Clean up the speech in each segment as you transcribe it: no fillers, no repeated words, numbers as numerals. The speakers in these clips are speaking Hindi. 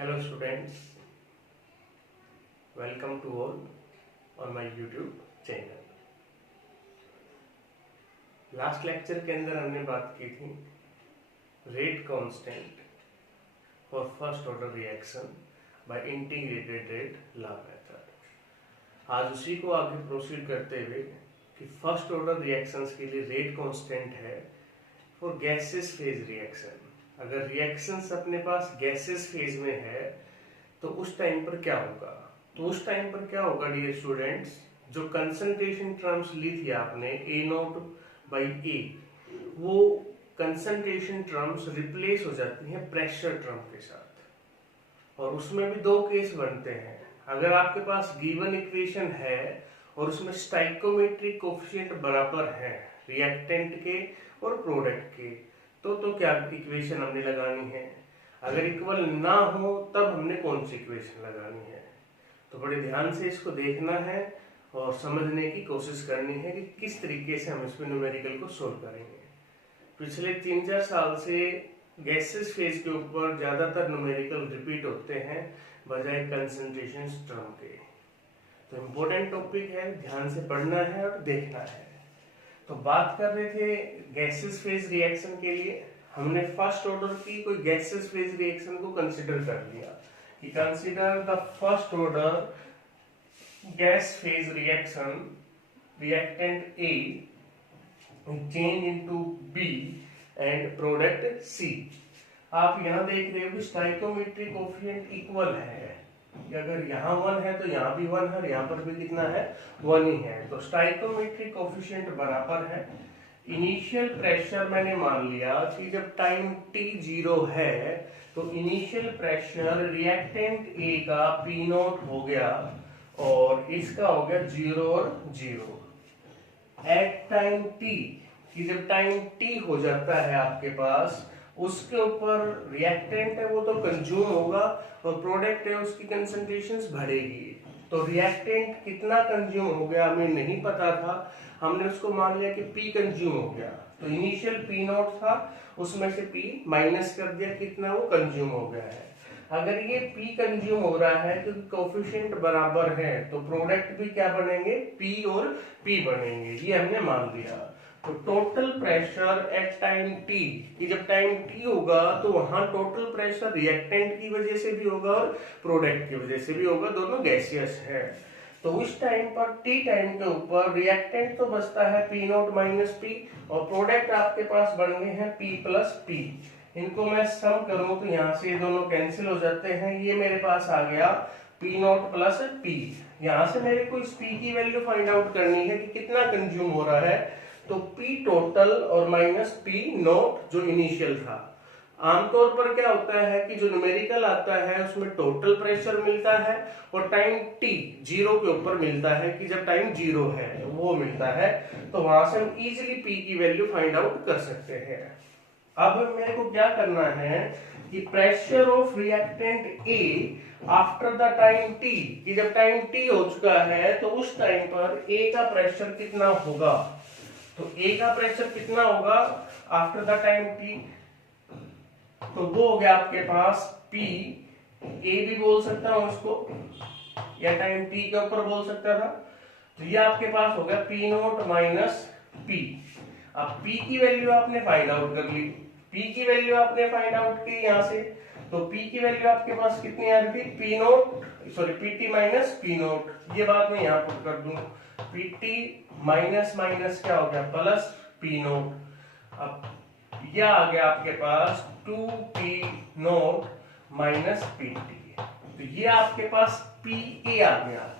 Hello students, welcome to all on my YouTube channel. Last lecture के अंदर हमने बात की थी rate constant for first order reaction by integrated rate law method. आज उसी को आगे प्रोसीड करते हुए कि फर्स्ट ऑर्डर रिएक्शंस के लिए रेट कांस्टेंट है फॉर गैसेस फेज रिएक्शन। अगर रिएक्शंस अपने पास गैसेस फेज में है तो उस टाइम पर क्या होगा? तो उस टाइम पर क्या होगा डियर स्टूडेंट्स, जो कंसंट्रेशन टर्म्स ली थी आपने ए नॉट बाई ए, वो कंसंट्रेशन टर्म्स रिप्लेस हो जाती हैं प्रेशर टर्म के साथ। और उसमें भी दो केस बनते हैं। अगर आपके पास गिवन इक्वेशन है और उसमें स्टाइकोमेट्रिक कोफिशिएंट बराबर है रिएक्टेंट के और प्रोडक्ट के, तो क्या इक्वेशन हमने लगानी है। अगर इक्वल ना हो तब हमने कौन सी इक्वेशन लगानी है। तो बड़े ध्यान से इसको देखना है और समझने की कोशिश करनी है कि किस तरीके से हम इसमें न्यूमेरिकल को सोल्व करेंगे। पिछले 3-4 साल से गैसेस फेज के ऊपर ज्यादातर न्यूमेरिकल रिपीट होते हैं बजाय कंसंट्रेशन टर्म के। तो इम्पोर्टेंट टॉपिक है, ध्यान से पढ़ना है और देखना है। तो बात कर रहे थे गैसेस फेज रिएक्शन के लिए। हमने फर्स्ट ऑर्डर की कोई गैसेस फेज रिएक्शन को कंसीडर कर लिया कि consider the first order gas phase reaction, reactant A change into B and product C. आप यहां देख रहे हो कि स्टाइकोमेट्रिक कोफिशिएंट इक्वल है। अगर यहाँ 1 है तो यहाँ भी 1 है और यहाँ पर भी कितना है, 1 ही है। तो स्टाइकोमेट्रिक कोफिशिएंट बराबर है। इनिशियल प्रेशर मैंने मान लिया कि जब टाइम t 0 है तो इनिशियल प्रेशर रिएक्टेंट A का P नॉट हो गया और इसका हो गया 0 और 0। एट टाइम t, कि जब टाइम t हो जाता है आपके पास, उसके ऊपर रिएक्टेंट है वो तो कंज्यूम होगा और प्रोडक्ट है उसकी कंसंट्रेशंस बढ़ेगी। तो रिएक्टेंट कितना कंज्यूम हो गया हमें नहीं पता था, हमने उसको मान लिया कि P कंज्यूम हो गया। तो इनिशियल P नॉट था, उसमें से P माइनस कर दिया, कितना वो कंज्यूम हो गया है। अगर ये P कंज्यूम हो रहा है क्योंकि कोफिशिएंट बराबर है तो प्रोडक्ट भी क्या बनेंगे, P और P बनेंगे, ये हमने मान लिया। तो total pressure at time t, कि जब टाइम t होगा तो वहां टोटल प्रेशर रिएक्टेंट की वजह से भी होगा और प्रोडक्ट की वजह से भी होगा, दोनों गैसियस है। तो उस टाइम पर t टाइम के ऊपर रिएक्टेंट तो बचता है P नॉट माइनस P और प्रोडक्ट आपके पास बन गए हैं P प्लस P। इनको मैं सम करूं तो यहाँ से ये दोनों कैंसिल हो जाते हैं। ये मेरे पास आ गया P नॉट प्लस P। यहाँ से मेरे को इस P की वैल्यू फाइंड आउट करनी है कि कितना कंज्यूम हो रहा है। तो P टोटल और माइनस P नॉट जो इनिशियल था। आमतौर पर क्या होता है कि जो न्यूमेरिकल आता है उसमें टोटल प्रेशर मिलता है और टाइम t 0 के ऊपर मिलता है, कि जब टाइम 0 है वो मिलता है। तो वहां से हम इजीली P की वैल्यू फाइंड आउट कर सकते हैं। अब मेरे को क्या करना है कि pressure of reactant A after the time t, कि जब टाइम t हो चुका है तो उस टाइम पर A का प्रेशर कितना होगा। तो A का प्रेशर कितना होगा आफ्टर द टाइम t, तो वो हो गया आपके पास P, A भी बोल सकता हूं उसको या टाइम t के ऊपर बोल सकता था। तो ये आपके पास हो गया P नॉट माइनस P। अब P की वैल्यू आपने फाइंड आउट कर ली, P की वैल्यू आपने फाइंड आउट की यहां से। तो P की वैल्यू आपके पास कितनी आ रही थी, P not sorry PT minus P not. ये बात मैं यहाँ पुट कर दूं, PT माइनस माइनस क्या हो गया प्लस P नॉट। अब यह आ गया आपके पास 2P नॉट माइनस PT। तो ये आपके पास PA आ गया।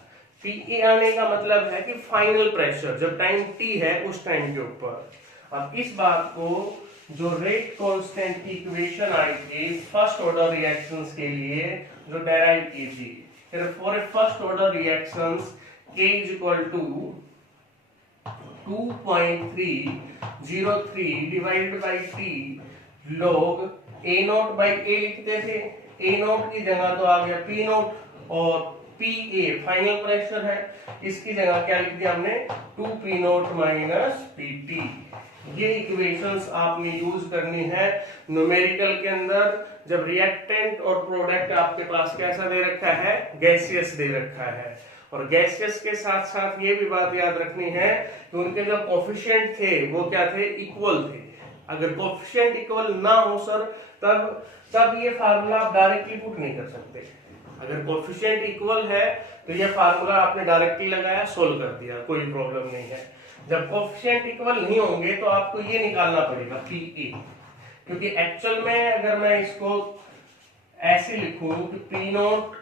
PA आने का मतलब है कि फाइनल प्रेशर जब टाइम t है उस टाइम के ऊपर। अब इस बात को जो रेट कांस्टेंट की इक्वेशन आई थी फर्स्ट ऑर्डर रिएक्शंस के लिए जो डेराइव की थी, फिर for a first order reactions K is equal to 2.303 divided by T log A naught by A लिखते थे। A नॉट की जगह तो आ गया P नॉट और PA फाइनल प्रेशर है। इसकी जगह क्या लिख दिया हमने 2p0 माइनस pt। ये इक्वेशंस आपने यूज करनी है न्यूमेरिकल के अंदर जब रिएक्टेंट और प्रोडक्ट आपके पास कैसा दे रखा है, गैसियस दे रखा है। और गैसियस के साथ साथ ये भी बात याद रखनी है कि उनके जो कोफिशिएंट थे वो क्या थे, इक्वल थे। अगर कोफिशिएंट इक्वल ना हो सर तब ये फार्मूला आप डायरेक्टली पुट नहीं कर सकते। अगर कोफिशिएंट इक्वल है तो ये फार्मूला आपने डायरेक्टली लगाया, सोल्व कर दिया, कोई प्रॉब्लम नहीं है। जब कोफिशिएंट इक्वल नहीं होंगे तो आपको ये निकालना पड़ेगा पी, क्योंकि एक्चुअल में अगर मैं इसको ऐसे लिखूं कि P naught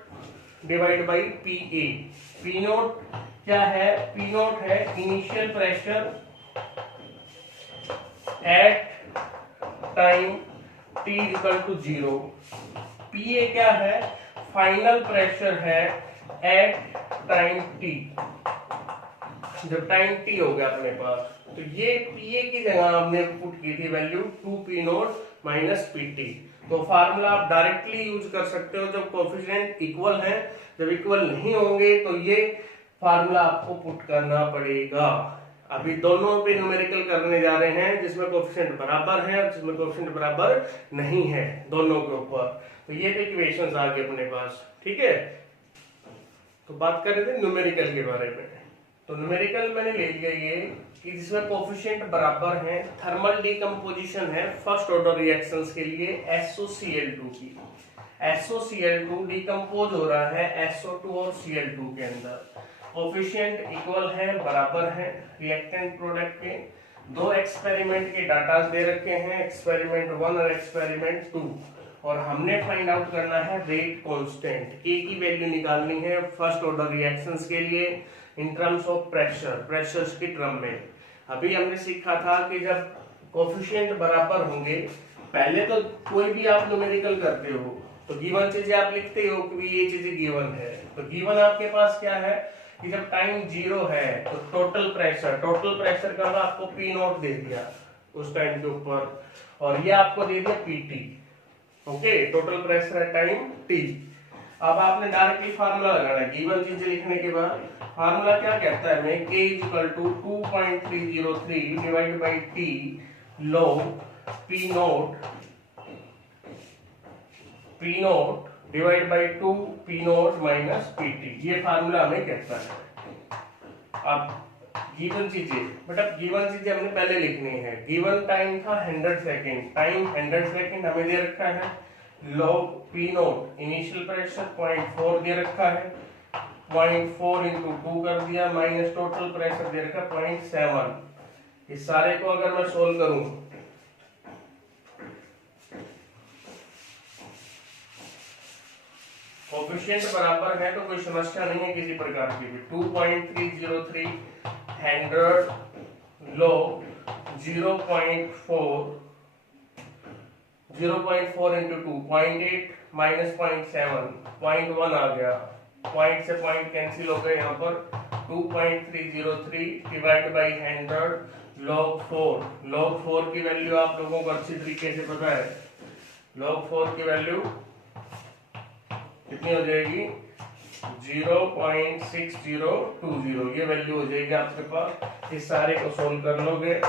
divide by P A. P naught क्या है, पी नोट है initial pressure at time t equal to 0। P A क्या है, फाइनल प्रेशर है एट टाइम t, जब टाइम t हो गया अपने पास। तो ये पीए की जगह हमने पुट की थी वैल्यू 2p0 माइनस pt। तो फार्मूला आप डायरेक्टली यूज कर सकते हो जब कोफिशिएंट इक्वल है। जब इक्वल नहीं होंगे तो ये फार्मूला आपको पुट करना पड़ेगा। अभी दोनों पे न्यूमेरिकल करने जा रहे हैं जिसमें कोफिशिएंट बराबर है और जिसमें कोफिशिएंट बराबर नहीं है, दोनों के ऊपर। तो ये तो इक्वेशंस आ गए अपने पास, ठीक है। तो बात कर रहे थे न्यूमेरिकल के बारे में। तो न्यूमेरिकल मैंने ले लिया ये कि जिसमें कोफिशिएंट बराबर हैं, थर्मल डिकम्पोजिशन है फर्स्ट ऑर्डर रिएक्शंस के लिए SOCl2 की। SOCl2 डिकम्पोज हो रहा है SO2 और Cl2 के अंदर। कोफिशिएंट इक्वल है, बराबर है रिएक्टेंट प्रोडक्ट के। दो एक्सपेरिमेंट के डाटा दे रखे हैं, एक्सपेरिमेंट 1 और एक्सपेरिमेंट 2, और हमने फाइंड आउट करना है रेट कांस्टेंट। के की वैल्यू निकालनी है फर्स्ट ऑर्डर रिएक्शंस के लिए इन टर्म्स ऑफ प्रेशर्स की टर्म में। अभी हमने सीखा था कि जब कोफिशिएंट बराबर होंगे, पहले तो कोई भी आप न्यूमेरिकल करते हो तो गिवन चीजें आप लिखते हो कि ये चीजें गिवन है। तो गिवन आपके पास क्या है कि जब टाइम 0 है तो टोटल प्रेशर का आपको पी नोट दे दिया उस टाइम के ऊपर, और ये आपको दे दिया पीटी। ओके, टोटल प्रेशर है टाइम टी। अब आपने डायरेक्टली फार्मूला लगाना है गिवन चीजें लिखने के बाद। फार्मूला क्या कहता है हमें, K equal to 2.303 divide by T log P naught divide by 2 P naught minus PT। ये फार्मूला हमें कहता है। अब गिवन चीजें, बट अब गिवन चीजें हमने पहले लिखनी है। गिवन टाइम था 100 सेकेंड, टाइम 100 सेकेंड हमें दे रखा है। log P note initial pressure 0.4 दे रखा है, 0.4 इंटू 2 कर दिया, माइनस टोटल प्रेशर दे रखा 0.7। इस सारे को अगर मैं सोल्व करूं, कोफिशिएंट बराबर है तो कोई समस्या नहीं है किसी प्रकार की भी। 2.303 100 log 0.4 इंटू 2 0.8 माइनस 0.7 0.1 आ गया, पॉइंट से पॉइंट कैंसिल हो गए यहाँ पर। 2.303 डिवाइड बाई 100 log 4 की वैल्यू आप लोगों को अच्छी तरीके से पता है। log 4 की वैल्यू कितनी हो जाएगी, 0.6020। ये वैल्यू हो जाएगी आपके पास। इस सारे को सोल्व कर लोगे,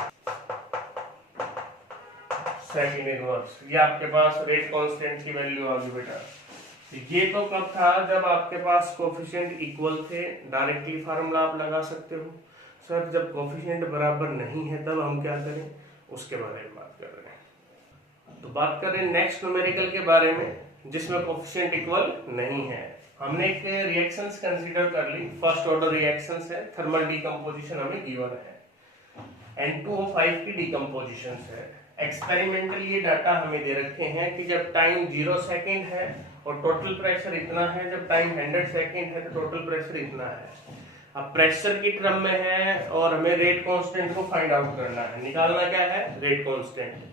सेकंड इनवर्स, ये आपके पास रेट कांस्टेंट की वैल्यू आ गई बेटा। ये तो कब था, जब आपके पास कोफिशिएंट इक्वल थे, डायरेक्टली फार्मूला आप लगा सकते हो। सर जब कोफिशिएंट बराबर नहीं है तब हम क्या करें, उसके बारे में बात कर रहे हैं। तो बात कर रहे हैं नेक्स्ट न्यूमेरिकल के बारे में जिसमें कोफिशिएंट इक्वल नहीं है। हमने एक रिएक्शंस कंसीडर कर ली, फर्स्ट ऑर्डर रिएक्शंस है, थर्मल डिकम्पोजिशन हमें गिवन है, N2O5 की डिकम्पोजिशंस है। एक्सपेरिमेंटल ये डाटा हमें दे रखे हैं कि जब टाइम 0 सेकेंड है और टोटल प्रेशर इतना है, जब टाइम 100 सेकेंड है तो टोटल प्रेशर इतना है। अब प्रेशर की टर्म में है और हमें रेट कांस्टेंट को फाइंड आउट करना है। निकालना क्या है, रेट कांस्टेंट।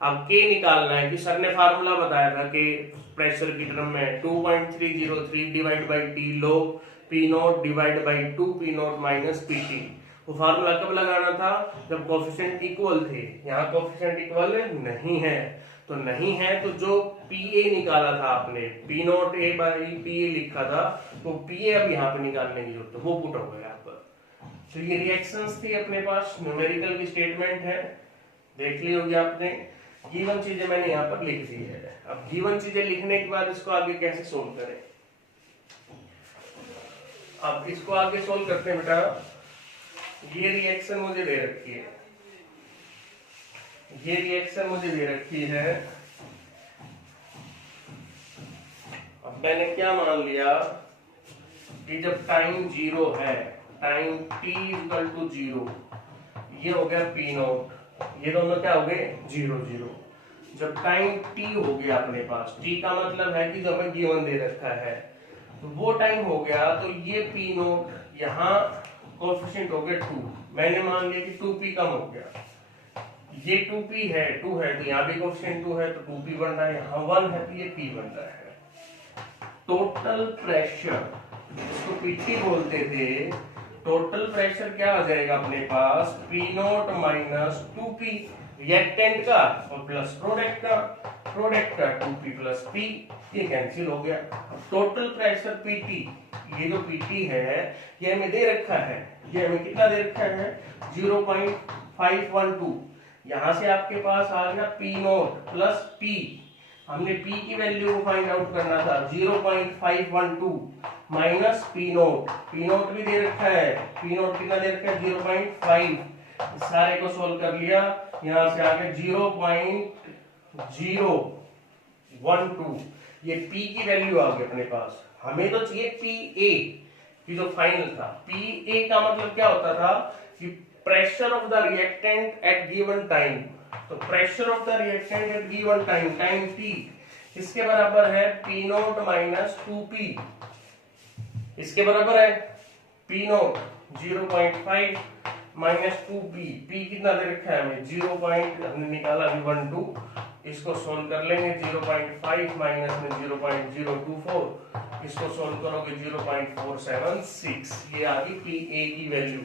अब K निकालना है कि सर ने फार्मूला बताया था कि प्रेशर की टर्म में 2.303 divide by T log P naught divide by 2 P naught minus PT। वो फार्मूला कब लगाना था? जब कोफिशिएंट इक्वल थे। यहाँ कोफिशिएंट इक्वल नहीं है, तो नहीं है तो जो पी ए निकाला था आपने, P not a by P ए लिखा था, तो पी ए अब यहाँ पे निकालने की जरूरत है, वो पुट हो गया यहाँ पर। तो ये रिएक्शंस थी अपने पास, न्यूमेरिकल की स्टेटमेंट है, देख ली होगी आपने। गिवन चीजें मैंने यहाँ पर लिख दी है। अब गिवन चीजें लिखने के बाद इसको आगे कैसे सोल्व करें? अब इसको आगे सोल्व करते हैं बेटा। ये रिएक्शन मुझे दे रखी है, ये रिएक्शन मुझे दे रखी है। अब मैंने क्या मान लिया कि जब टाइम 0 है, टाइम t इक्वल टू 0, ये हो गया पी नॉट, ये दोनों क्या हो गए 0 0। जब टाइम t हो गया अपने पास, t का मतलब है कि जो हमें गिवन दे रखा है, तो वो टाइम हो गया, तो ये पी नॉट यहाँ कोएफिशिएंट हो गया 2, मैंने मान लिया कि 2p कम हो गया, ये 2p है, 2 है तो यहाँ भी कोएफिशिएंट 2 है तो 2p बन रहा है, यहाँ 1 है तो ये p बन रहा है। टोटल प्रेशर, इसको पीटी बोलते थे, टोटल प्रेशर क्या आ जाएगा अपने पास, P not minus 2p reactant का और प्लस प्रोडक्ट का, प्रोडक्ट का 2p प्लस p, ये कैंसिल हो गया। टोटल प्रेशर पीटी, ये जो पीटी है ये हमें दे रखा है, ये हमें कितना दे रखा है 0.512, यहां से आपके पास आ गया पी नॉट प्लस p, हमने p की वैल्यू को फाइंड आउट करना था, 0.512 minus P not, P not भी दे रखा है, पी नॉट कितना दे रखा है 0.5, सारे को सोल्व कर लिया, यहां से आ गया 0.012, ये p की वैल्यू आ गई अपने पास। हमें तो चाहिए पी ए की जो फाइनल था, पी ए का मतलब क्या होता था कि pressure of the reactant at given time, तो pressure of the reactant at given time, time t इसके बराबर है पी नॉट माइनस 2p, इसके बराबर है P not 0.5 minus 2p, p कितना दे रखा है हमें 0. हमने निकाला 12, इसको सोल्व कर लेंगे, 0.5 माइनस में 0.024, इसको सोल्व करोगे 0.476, ये आ गई पी ए की वैल्यू।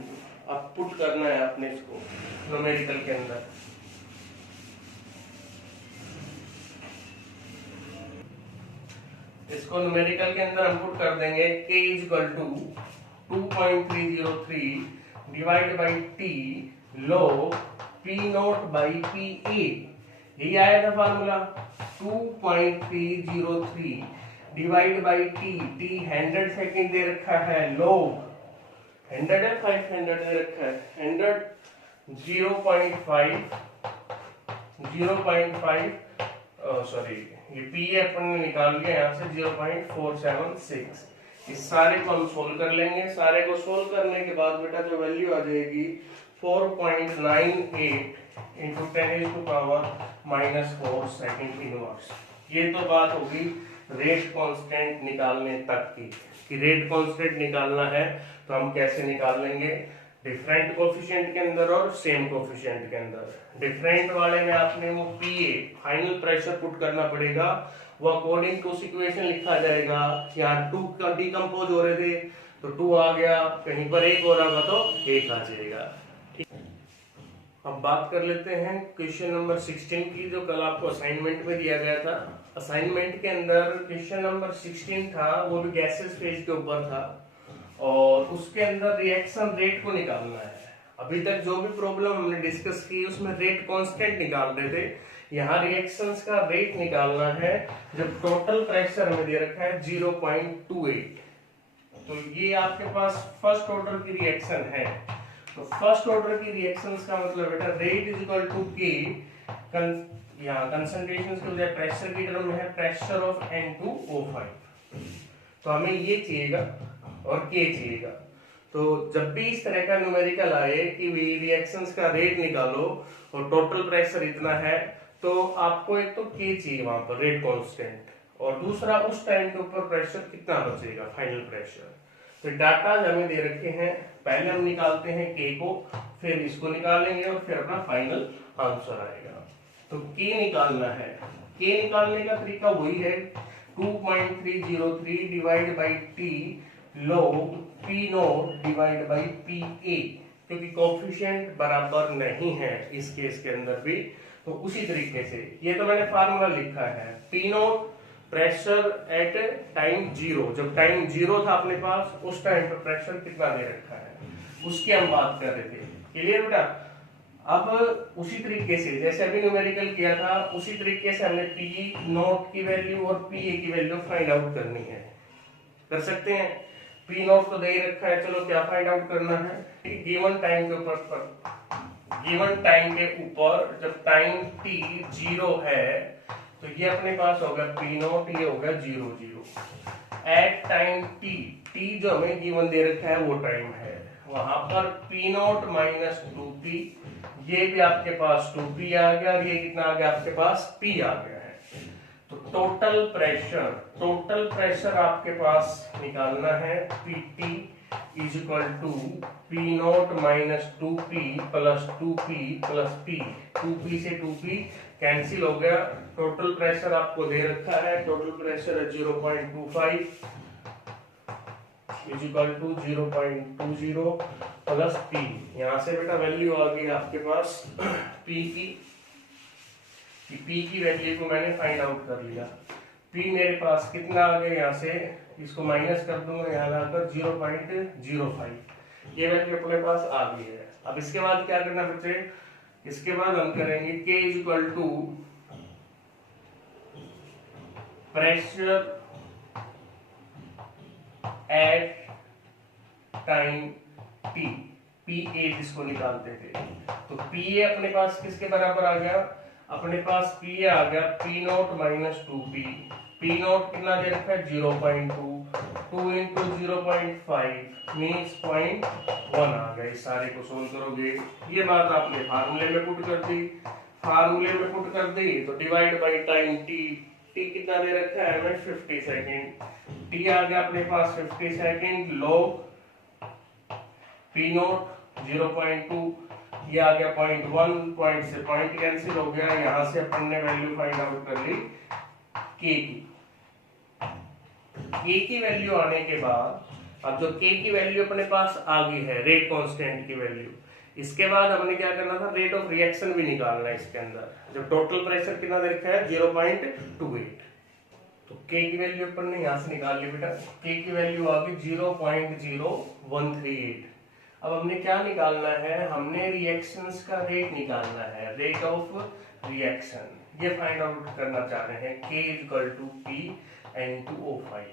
अब पुट करना है आपने इसको न्यूमेरिकल के अंदर। इसको न्यूमेरिकल के अंदर हम पुट कर देंगे, k equal to 2.303 divide by t log p not by P A, यही आया था formula, 2.303 divide by t, t 100 second दे रखा है, log 100 है 500 दे रखा है, 100 0.5 सॉरी ये पी अपन ने निकाल लिया यहाँ से 0.476, इस सारे को हम सोल्व कर लेंगे। सारे को सोल्व करने के बाद बेटा जो वैल्यू आ जाएगी 4.98 इंटू 10⁻⁻4 सेकेंड इनवर्स। ये तो बात होगी रेट कांस्टेंट निकालने तक की, कि रेट कांस्टेंट निकालना है तो हम कैसे निकाल लेंगे, डिफरेंट कोफिशिएंट के अंदर और सेम कोफिशिएंट के अंदर। डिफरेंट वाले में आपने वो पीए फाइनल प्रेशर पुट करना पड़ेगा, वो अकॉर्डिंग टू इक्वेशन लिखा जाएगा। यहाँ 2 का डिकम्पोज हो रहे थे तो 2 आ गया, कहीं पर 1 हो रहा होगा तो 1 आ जाएगा। ठीक, अब बात कर लेते हैं क्वेश्चन नंबर 16 की, जो कल आपको असाइनमेंट में दिया गया था। असाइनमेंट के अंदर क्वेश्चन नंबर 16 था, वो भी गैसेस फेज के ऊपर था और उसके अंदर रिएक्शन रेट को निकालना है। अभी तक जो भी प्रॉब्लम हमने डिस्कस की उसमें रेट कांस्टेंट निकाल रहे थे, यहाँ रिएक्शंस का रेट निकालना है जब टोटल प्रेशर हमें दे रखा है 0.28। तो ये आपके पास फर्स्ट ऑर्डर की रिएक्शन है, तो फर्स्ट ऑर्डर की रिएक्शंस का मतलब बेटा रेट इज इक्वल टू के, यहाँ कंसंट्रेशन के बजाय प्रेशर की टर्म में है प्रेशर ऑफ N2O5, तो हमें ये चाहिएगा और के चाहिएगा। तो जब भी इस तरह का न्यूमेरिकल आए कि रिएक्शंस का रेट निकालो और टोटल प्रेशर इतना है, तो आपको एक तो के चाहिए वहां पर रेट कांस्टेंट, और दूसरा उस टाइम के ऊपर प्रेशर कितना बचेगा फाइनल प्रेशर। तो डाटा हमें दे रखे हैं, पहले हम निकालते हैं के को, फिर इसको निकालेंगे और फिर अपना फाइनल आंसर आएगा। तो के निकालना है, के निकालने का तरीका वही है 2.303 divide by T log P not divide by P ए, क्योंकि कोफिशिएंट बराबर नहीं है इस केस के अंदर भी। तो उसी तरीके से ये तो मैंने फार्मूला लिखा है, P note pressure at time zero, जब टाइम जीरो था अपने पास उस टाइम पर प्रेशर कितना दे रखा है उसकी हम बात कर रहे थे। क्लियर बेटा? अब उसी तरीके से जैसे अभी न्यूमेरिकल किया था उसी तरीके से हमने पी नोट की वैल्यू और पी ए की वैल्यू फाइंड आउट करनी है। कर सकते हैं। पी नोट तो दे ही रखा है, चलो क्या फाइंड आउट करना है, गिवन टाइम के ऊपर, गिवन टाइम के ऊपर जब टाइम टी जीरो है तो ये अपने पास होगा पी नोट, ये होगा zero zero. At time T, T जो हमें गिवन दे रखा है वो टाइम है, वहां पर P naught minus two P, ये भी आपके पास टू पी आ गया और ये कितना आ गया आपके पास पी आ गया है। तो टोटल प्रेशर आपके पास निकालना है P T is equal to P naught minus two P plus two P plus P, two P से टू पी कैंसिल हो गया। टोटल प्रेशर आपको दे रखा है, टोटल प्रेशर है 0.25 is equal to 0.20 plus P. यहाँ से बेटा वैल्यू आ गई आपके पास पी की, पी की वैल्यू को मैंने फाइंड आउट कर लिया। पी मेरे पास कितना आ गया, यहाँ से इसको माइनस कर दूंगा, यहाँ लाकर 0.05, ये वैल्यू अपने पास आ गई है। अब इसके बाद क्या करना बच्चे, इसके बाद हम करेंगे K is equal to pressure at time T, P A जिसको निकालते थे। तो पी ए अपने पास किसके बराबर आ गया, अपने पास पी ए आ गया P naught minus two P, P note कितना दे रखा है 0.2, 2 इंटू 0.5 मीन्स 0.1 आ गया। इस सारे को सोल्व करोगे, ये बात आपने फार्मूले में पुट कर दी, फार्मूले में पुट कर दी तो divide by time T, T कितना दे रखा है हमें 50 सेकेंड, टी आ गया अपने पास 50 सेकेंड, लॉग पी नोट 0.2, ये आ गया 0.1, पॉइंट से पॉइंट कैंसिल हो गया, यहां से अपन ने वैल्यू फाइंड आउट कर ली के की। के की वैल्यू आने के बाद अब जो के की वैल्यू अपने पास आ गई है रेट कांस्टेंट की वैल्यू, इसके बाद हमने क्या करना था, रेट ऑफ रिएक्शन भी निकालना है इसके अंदर। जब टोटल प्रेशर कितना दे रखा है 0.28, तो के की वैल्यू अपन ने यहां से निकाल ली बेटा, के की वैल्यू आ गई 0.0138। अब हमने क्या निकालना है, हमने रिएक्शंस का रेट निकालना है, रेट ऑफ रिएक्शन, ये फाइंड आउट करना चाह रहे हैं। K equal to P N2O5,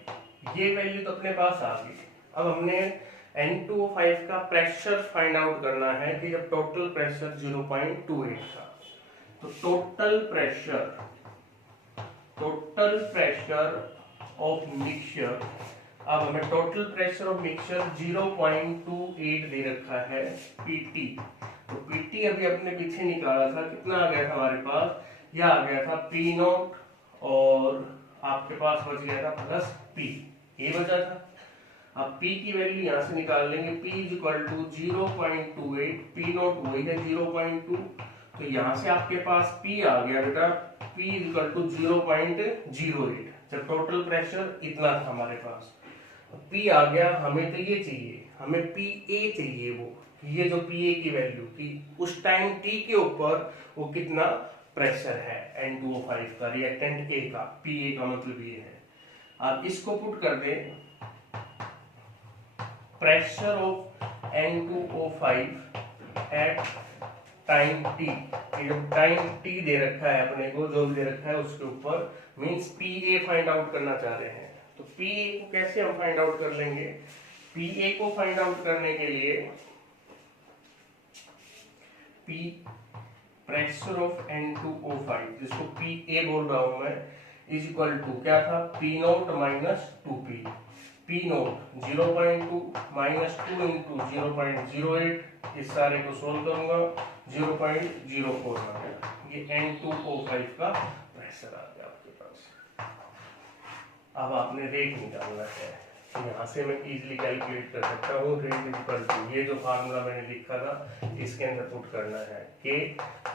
ये वैल्यू तो अपने पास आ गई। अब हमने N2O5 का प्रेशर फाइंड आउट करना है कि जब टोटल प्रेशर 0.28 था, तो टोटल प्रेशर ऑफ मिक्सचर, अब हमें टोटल प्रेशर ऑफ मिक्सचर 0.28 दे रखा है पीटी। तो पीटी अभी अपने पीछे निकाला था, कितना आ गया था हमारे पास, यह आ गया था पी नोट और आपके पास बच गया था प्लस पी, ये बचा था। अब पी की वैल्यू यहां से निकाल लेंगे, P is equal to 0.28, P naught वही है 0.2, तो यहां से आपके पास पी आ गया बेटा, पी इज इक्वल टू 0.08, जब टोटल प्रेशर इतना था हमारे पास। पी आ गया, हमें तो ये चाहिए, हमें पी ए चाहिए, वो ये जो पी ए की वैल्यू कि उस टाइम टी के ऊपर वो कितना प्रेशर है N2O5 का, रिएक्टेंट ए का, पी ए का मतलब ये है। अब इसको पुट कर दे, pressure of N2O5 at time T, जब टाइम टी दे रखा है अपने को, जो भी दे रखा है उसके ऊपर, means P A find out करना चाह रहे हैं। तो पी ए को कैसे हम फाइंड आउट कर लेंगे, पी ए को फाइंड आउट करने के लिए पी प्रेशर ऑफ N2O5, जिसको पी ए बोल रहा हूं मैं, इज इक्वल टू क्या था, P naught minus 2p, P note 0.2 minus 2 into 0.08, इस सारे को सोल्व करूंगा 0.04 आ गया, ये N2O5 का प्रेशर आ गया आपके पास। अब आपने रेट निकालना है, यहाँ से मैं इजीली कैलकुलेट कर सकता हूँ, रेट इज इक्वल टू, ये जो फार्मूला मैंने लिखा था इसके अंदर पुट करना है K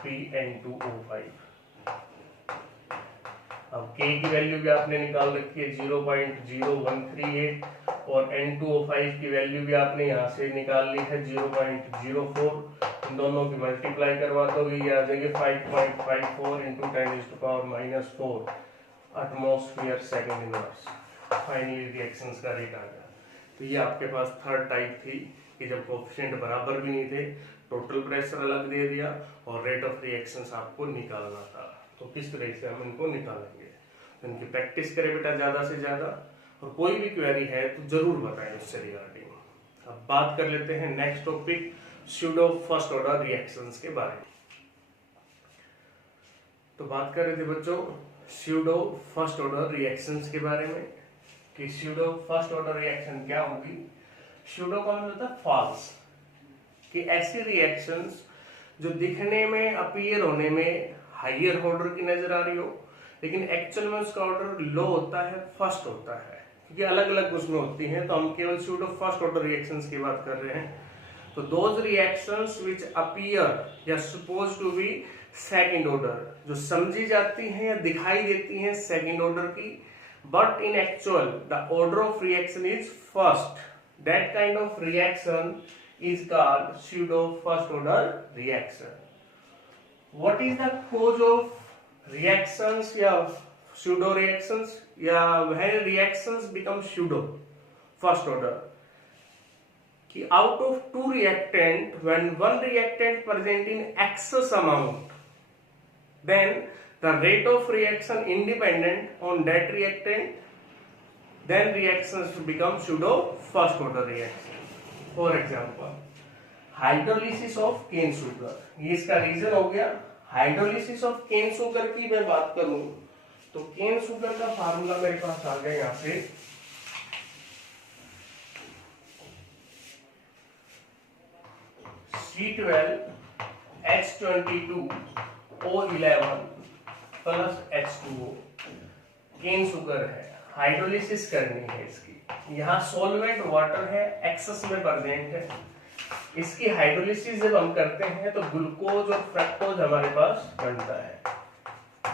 P N2O5। अब K की वैल्यू भी आपने निकाल रखी है 0.0138 और N2O5 की वैल्यू भी आपने यहाँ से निकाल ली है 0.04। इन दोनों की मल्टीप्लाई करवा दो, ये आ जाएंगे 5.54 into 10⁻⁻4 atmosphere second inverse. Finally reactions का रेट आ गया। तो ये आपके पास थर्ड टाइप थी कि जब कोफिशिएंट बराबर भी नहीं थे, टोटल प्रेशर अलग दे दिया और रेट ऑफ रिएक्शंस आपको निकालना था। तो किस तरह से हम इनको निकालेंगे, तो इनकी प्रैक्टिस करें बेटा ज्यादा से ज्यादा, और कोई भी क्वेरी है तो जरूर बताएं उससे रिगार्डिंग। अब बात कर लेते हैं next topic pseudo first order reactions के बारे में। तो बात कर रहे थे बच्चों स्यूडो फर्स्ट ऑर्डर रिएक्शंस के बारे में कि स्यूडो फर्स्ट ऑर्डर रिएक्शन क्या होगी। स्यूडो का मतलब होता है फॉल्स, कि ऐसी रिएक्शंस जो दिखने में अपीयर होने में हायर ऑर्डर की नजर आ रही हो, लेकिन एक्चुअल में उसका ऑर्डर लो होता है, फर्स्ट होता है, क्योंकि अलग अलग उसमें होती हैं। तो हम केवल स्यूडो फर्स्ट ऑर्डर रिएक्शंस की बात कर रहे हैं। तो दोज रिएक्शंस विच अपीयर या suppose to be second order, जो समझी जाती हैं या दिखाई देती हैं सेकंड ऑर्डर की, but in actual the order of reaction is first, that kind of reaction is called pseudo first order reaction. What is the cause of reactions या pseudo reactions या when reactions become pseudo first order? कि out of two reactant, when one reactant present in excess amount, then the rate of reaction independent on that reactant, then reactions become pseudo first order reaction. For example hydrolysis of cane sugar, ये इसका रीजन हो गया। हाइड्रोलिसिस ऑफ केन शुगर की मैं बात करूं तो केन शुगर का फार्मूला मेरे पास आ गया यहां से, C12H22O11 plus H2O। Cane sugar है, हाइड्रोलिसिस करनी है इसकी, यहाँ सॉल्वेंट वाटर है, एक्सेस में प्रेजेंट है। इसकी हाइड्रोलिसिस जब हम करते हैं तो ग्लूकोज और फ्रक्टोज हमारे पास बनता है,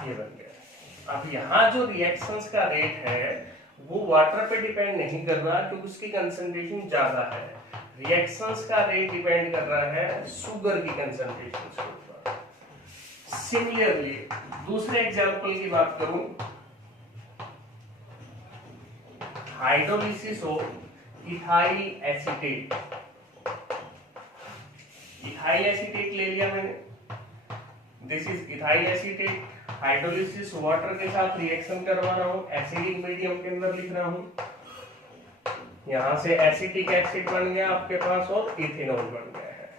ये बन गया। अब यहाँ जो रिएक्शंस का रेट है वो वाटर पे डिपेंड नहीं कर रहा, क्योंकि उसकी कंसंट्रेशन ज्यादा है। रिएक्शंस का रेट डिपेंड कर रहा है शुगर की कंसंट्रेशन के ऊपर। सिमिलरली दूसरे एग्जांपल की बात करूं, hydrolysis of ethyl acetate. Ethyl acetate ले लिया मैंने, this is ethyl acetate. Hydrolysis water के साथ रिएक्शन करवा रहा हूं, एसिडिक मीडियम के अंदर लिख रहा हूं। यहां से एसिटिक एसिड बन गया आपके पास और इथेनॉल बन गया है।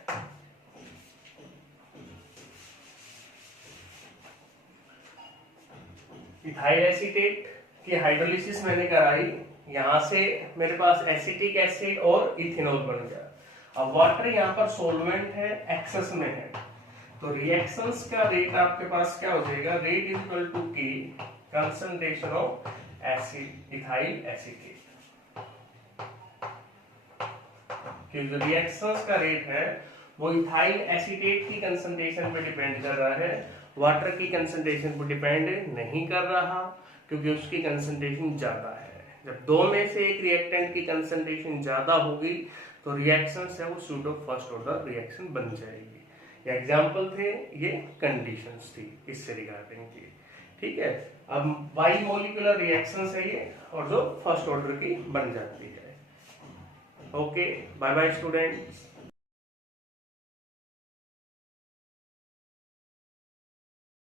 इथाइल एसीटेट की हाइड्रोलिसिस मैंने कराई, यहां से मेरे पास एसिटिक एसिड और इथेनॉल बन गया। अब वाटर यहाँ पर सॉल्वेंट है, एक्सेस में है, तो रिएक्शंस का रेट आपके पास क्या हो जाएगा, रेट इज इक्वल टू के concentration of acid ethyl acetate. कि जो रिएक्शंस का रेट है वो इथाइल एसीटेट की कंसंट्रेशन पे डिपेंड कर रहा है, वाटर की कंसंट्रेशन पे डिपेंड नहीं कर रहा, क्योंकि उसकी कंसंट्रेशन ज्यादा है। जब दो में से एक रिएक्टेंट की कंसंट्रेशन ज्यादा होगी तो रिएक्शंस है वो स्यूडो फर्स्ट ऑर्डर रिएक्शन बन जाएगी। ये एग्जांपल थे, ये कंडीशंस थी इससे रिगार्डिंग की। ठीक है, अब बाई मॉलिक्यूलर रिएक्शंस है ये, और जो फर्स्ट ऑर्डर की बन जाती है। Okay, bye bye students.